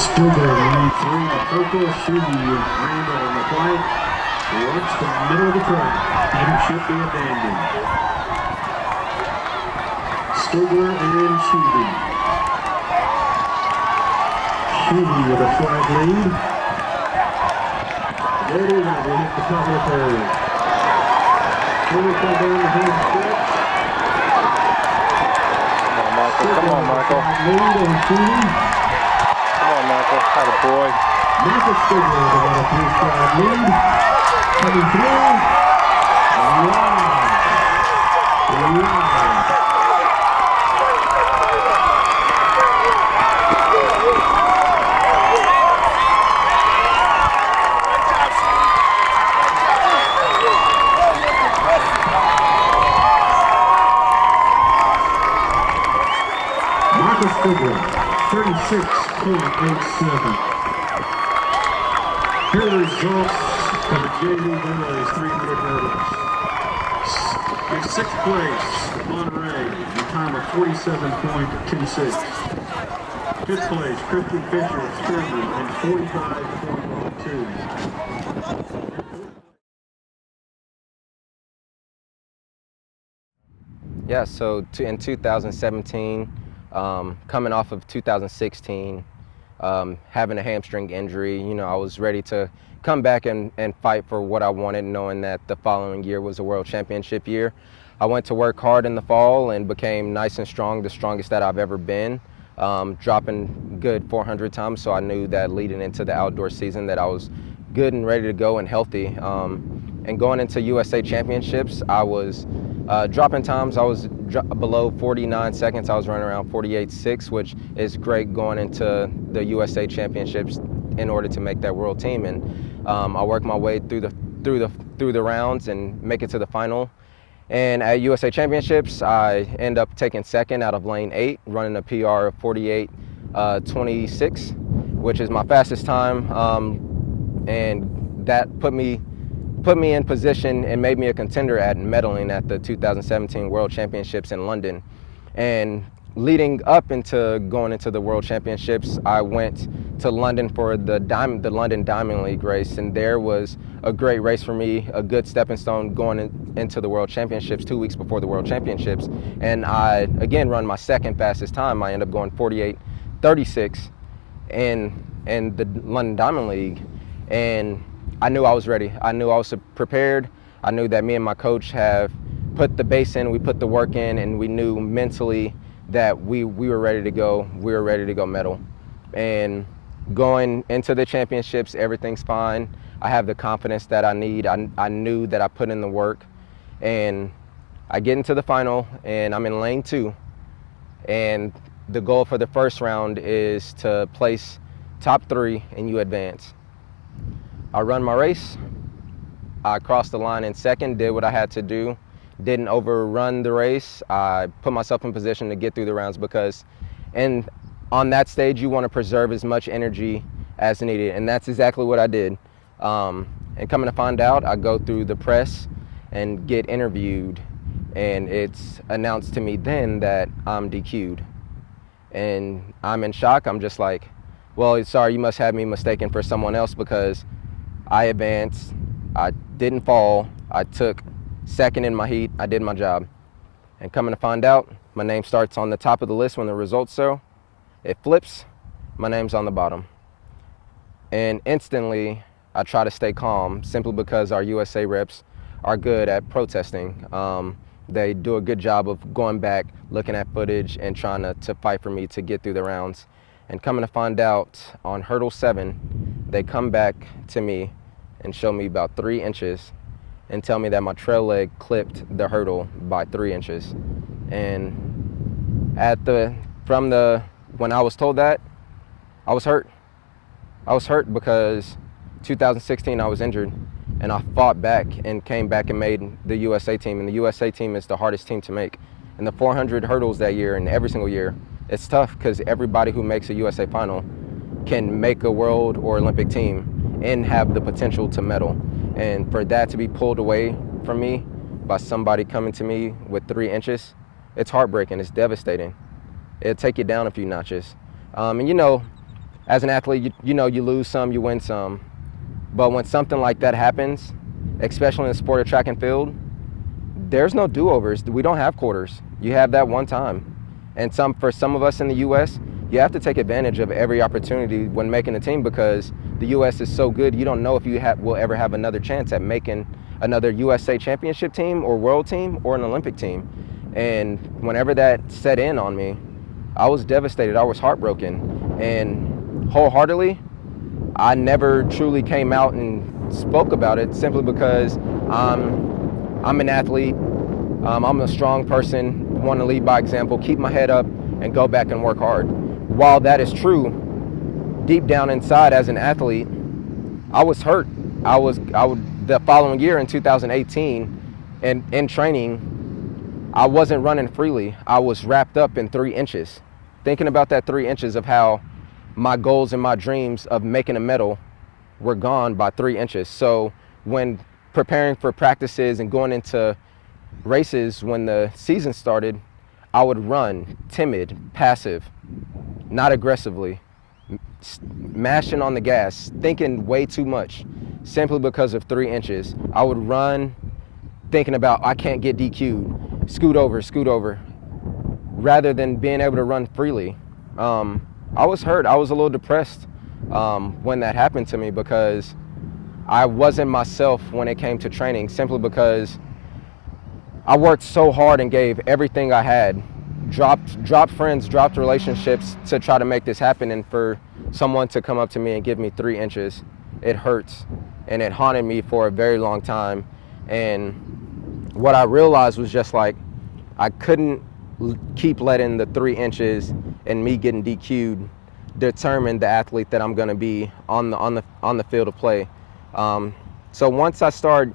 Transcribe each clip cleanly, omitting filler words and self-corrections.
Stigler line 3, purple, Shuby and Randall on the play. Watch the middle of the track. It should be abandoned. Stigler and Shuby. Shuby with a flag lead. There it is, we hit the top of the third. Down the home stretch. Come on, Michael. Lead on Shuby. Come on, Michael. Atta boy. Michael Stigler with a 3-flag lead. Coming through. Wow. Michael Stigler, 36.87. Here are the results for the JV boys 300 hurdles. In 6th place, Monterey, a time of 47.26. 5th place, Christian Fisher of Sturman in 45.12. Yeah, so in 2017, coming off of 2016, having a hamstring injury, I was ready to come back and fight for what I wanted, knowing that the following year was a world championship year. I went to work hard in the fall and became nice and strong, the strongest that I've ever been, dropping good 400 times, so I knew that leading into the outdoor season that I was good and ready to go and healthy. And going into USA Championships, I was dropping times. I was below 49 seconds. I was running around 48.6, which is great going into the USA Championships in order to make that world team. And I worked my way through the rounds and make it to the final. And at USA Championships, I end up taking second out of lane 8, running a PR of 48.26, which is my fastest time. And that put me in position and made me a contender at medaling at the 2017 World Championships in London. And leading up into going into the World Championships, I went to London for the London Diamond League race, and there was a great race for me, a good stepping stone going into the World Championships 2 weeks before the World Championships. And I, again, run my second fastest time. I end up going 48.36 in the London Diamond League. And I knew I was ready. I knew I was prepared. I knew that me and my coach have put the base in, we put the work in, and we knew mentally that we were ready to go. We were ready to go medal. And going into the championships, everything's fine. I have the confidence that I need. I knew that I put in the work. And I get into the final, and I'm in lane 2. And the goal for the first round is to place top 3 and you advance. I run my race. I crossed the line in second, did what I had to do, didn't overrun the race. I put myself in position to get through the rounds because on that stage, you want to preserve as much energy as needed, and that's exactly what I did. And coming to find out, I go through the press and get interviewed, and it's announced to me then that I'm DQ'd. And I'm in shock. I'm just like, well, sorry, you must have me mistaken for someone else because I advanced, I didn't fall, I took second in my heat, I did my job. And coming to find out, my name starts on the top of the list when the results show. It flips, my name's on the bottom. And instantly, I try to stay calm simply because our USA reps are good at protesting. They do a good job of going back, looking at footage, and trying to fight for me to get through the rounds. And coming to find out, on hurdle 7, they come back to me and show me about 3 inches and tell me that my trail leg clipped the hurdle by 3 inches. And when I was told that, I was hurt. I was hurt because 2016 I was injured, and I fought back and came back and made the USA team. And the USA team is the hardest team to make. And the 400 hurdles that year and every single year, it's tough because everybody who makes a USA final can make a world or Olympic team and have the potential to medal. And for that to be pulled away from me by somebody coming to me with 3 inches, it's heartbreaking, it's devastating. It'll take you down a few notches. And you know, as an athlete, you know you lose some, you win some. But when something like that happens, especially in the sport of track and field, there's no do-overs. We don't have quarters. You have that one time. And for some of us in the U.S., you have to take advantage of every opportunity when making a team, because the U.S. is so good, you don't know if you will ever have another chance at making another USA championship team or world team or an Olympic team. And whenever that set in on me, I was devastated. I was heartbroken. And wholeheartedly, I never truly came out and spoke about it, simply because I'm an athlete. I'm a strong person, want to lead by example, keep my head up, and go back and work hard. While that is true, deep down inside as an athlete, I was hurt. The following year in 2018, and in training, I wasn't running freely. I was wrapped up in 3 inches. Thinking about that 3 inches of how my goals and my dreams of making a medal were gone by 3 inches. So when preparing for practices and going into races when the season started, I would run timid, passive, not aggressively, mashing on the gas, thinking way too much, simply because of 3 inches. I would run thinking about, I can't get DQ'd, scoot over, rather than being able to run freely. I was hurt. I was a little depressed when that happened to me, because I wasn't myself when it came to training, simply because I worked so hard and gave everything I had, dropped friends, dropped relationships to try to make this happen. And for someone to come up to me and give me 3 inches, it hurts. And it haunted me for a very long time. And what I realized was just like, I couldn't keep letting the 3 inches and me getting DQ'd determine the athlete that I'm going to be on the field of play. So once I started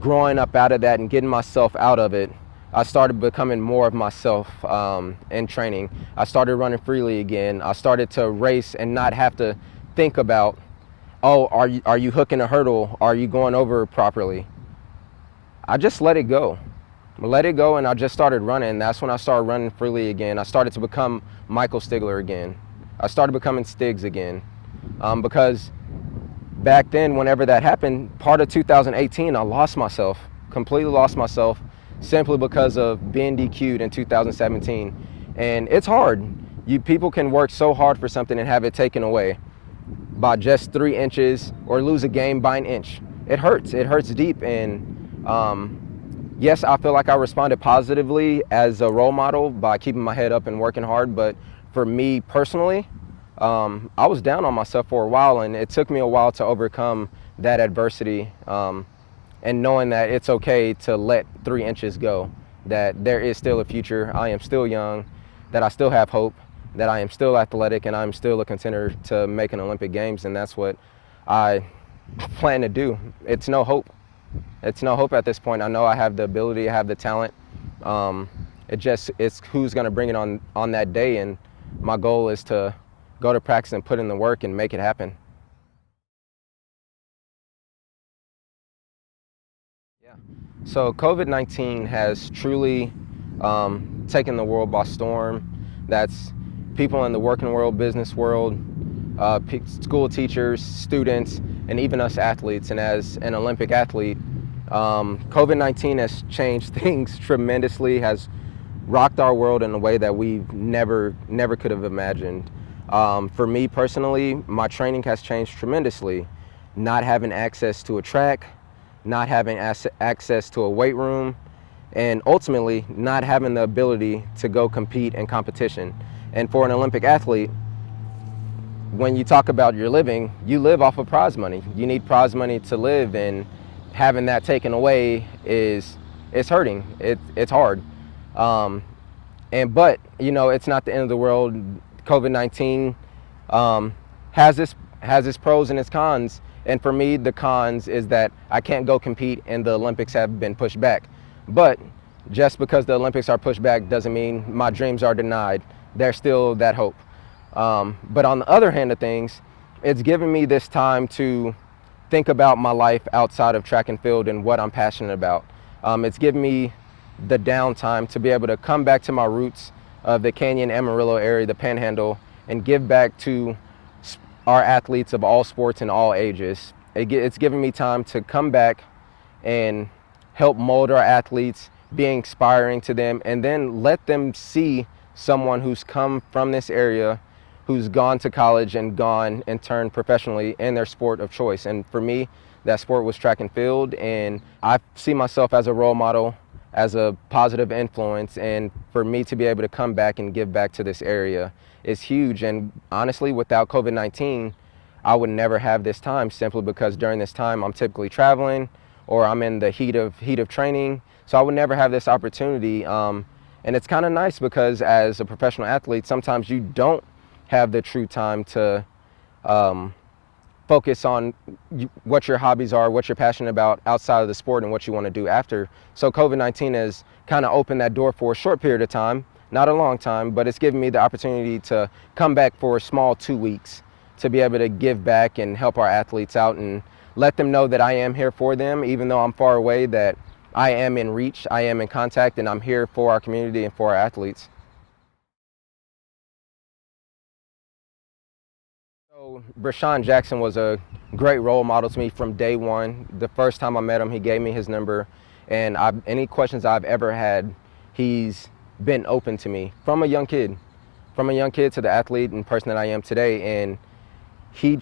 growing up out of that and getting myself out of it, I started becoming more of myself in training. I started running freely again. I started to race and not have to think about, oh, are you hooking a hurdle? Are you going over properly? I just let it go. And I just started running. That's when I started running freely again. I started to become Michael Stigler again. I started becoming Stigs again, because back then, whenever that happened, part of 2018, I lost myself, completely lost myself, simply because of being DQ'd in 2017. And it's hard. People can work so hard for something and have it taken away by just 3 inches, or lose a game by an inch. It hurts deep. And yes, I feel like I responded positively as a role model by keeping my head up and working hard. But for me personally, I was down on myself for a while, and it took me a while to overcome that adversity, and knowing that it's okay to let 3 inches go, that there is still a future. I am still young, that I still have hope, that I am still athletic, and I'm still a contender to make an Olympic Games, and that's what I plan to do. It's no hope. It's no hope at this point. I know I have the ability, I have the talent. It's who's going to bring it on that day, and my goal is to go to practice and put in the work and make it happen. Yeah. So COVID-19 has truly taken the world by storm. That's people in the working world, business world, school teachers, students, and even us athletes. And as an Olympic athlete, COVID-19 has changed things tremendously, has rocked our world in a way that we've never could have imagined. For me personally, my training has changed tremendously. Not having access to a track, not having access to a weight room, and ultimately not having the ability to go compete in competition. And for an Olympic athlete, when you talk about your living, you live off of prize money. You need prize money to live, and having that taken away it's hurting. It's hard. But you know, it's not the end of the world. COVID-19 has its pros and its cons. And for me, the cons is that I can't go compete, and the Olympics have been pushed back. But just because the Olympics are pushed back doesn't mean my dreams are denied. There's still that hope. But on the other hand of things, it's given me this time to think about my life outside of track and field and what I'm passionate about. It's given me the downtime to be able to come back to my roots of the Canyon, Amarillo area, the Panhandle, and give back to our athletes of all sports and all ages. It's given me time to come back and help mold our athletes, be inspiring to them, and then let them see someone who's come from this area, who's gone to college and gone and turned professionally in their sport of choice. And for me, that sport was track and field, and I see myself as a role model, as a positive influence, and for me to be able to come back and give back to this area is huge. And honestly, without COVID-19, I would never have this time, simply because during this time I'm typically traveling or I'm in the heat of training, so I would never have this opportunity. And it's kind of nice because as a professional athlete, sometimes you don't have the true time to focus on what your hobbies are, what you're passionate about outside of the sport, and what you want to do after. So COVID-19 has kind of opened that door for a short period of time, not a long time, but it's given me the opportunity to come back for a small 2 weeks to be able to give back and help our athletes out and let them know that I am here for them, even though I'm far away, that I am in reach, I am in contact, and I'm here for our community and for our athletes. So Brashawn Jackson was a great role model to me from day one. The first time I met him, he gave me his number, and any questions I've ever had, he's been open to me from a young kid to the athlete and person that I am today. And he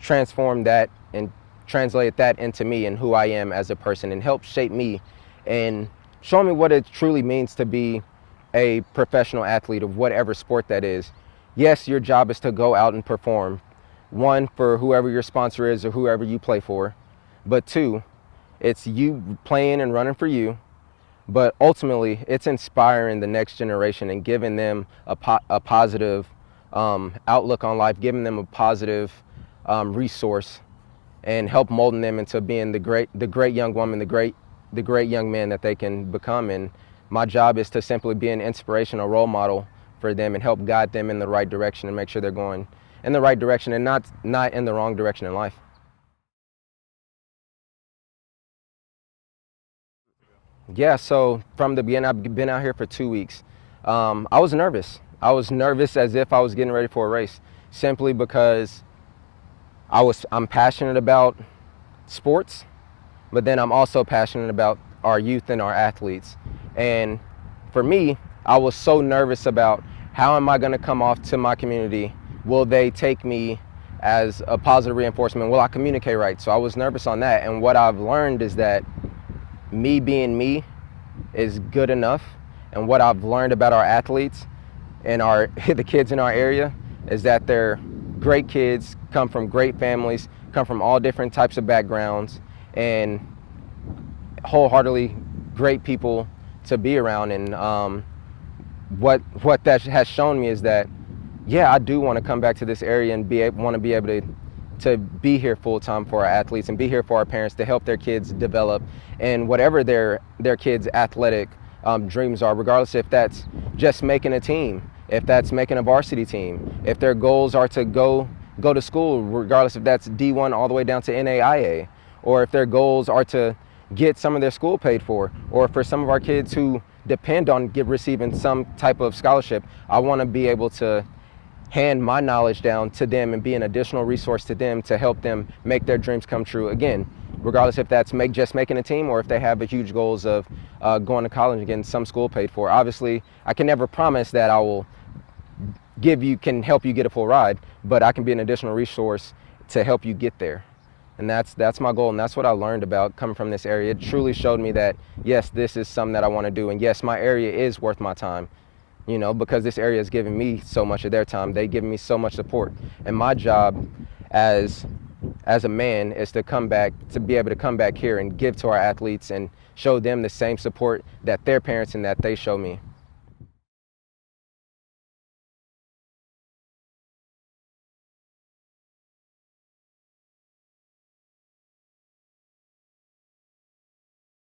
transformed that and translated that into me and who I am as a person, and helped shape me and show me what it truly means to be a professional athlete of whatever sport that is. Yes, your job is to go out and perform. One, for whoever your sponsor is or whoever you play for. But two, it's you playing and running for you. But ultimately, it's inspiring the next generation and giving them a positive outlook on life, giving them a positive resource, and help molding them into being the great young woman, the great young man that they can become. And my job is to simply be an inspirational role model for them and help guide them in the right direction and make sure they're going in the right direction and not in the wrong direction in life. Yeah, so from the beginning, I've been out here for 2 weeks. I was nervous. I was nervous as if I was getting ready for a race, simply because I'm passionate about sports, but then I'm also passionate about our youth and our athletes. And for me, I was so nervous about how am I going to come off to my community? Will they take me as a positive reinforcement? Will I communicate right? So I was nervous on that. And what I've learned is that me being me is good enough. And what I've learned about our athletes and the kids in our area is that they're great kids, come from great families, come from all different types of backgrounds, and wholeheartedly great people to be around. And what that has shown me is that, yeah, I do want to come back to this area and want to be able to be here full time for our athletes and be here for our parents to help their kids develop and whatever their kids' athletic dreams are, regardless if that's just making a team, if that's making a varsity team, if their goals are to go to school, regardless if that's D1 all the way down to NAIA, or if their goals are to get some of their school paid for, or for some of our kids who depend on receiving some type of scholarship, I want to be able to hand my knowledge down to them and be an additional resource to them to help them make their dreams come true. Again, regardless if that's just making a team or if they have the huge goals of going to college and getting some school paid for. Obviously, I can never promise that I will can help you get a full ride, but I can be an additional resource to help you get there. And that's my goal, and that's what I learned about coming from this area. It truly showed me that, yes, this is something that I want to do, and yes, my area is worth my time, because this area has given me so much of their time. They've given me so much support, and my job as a man is to be able to come back here and give to our athletes and show them the same support that their parents and that they show me.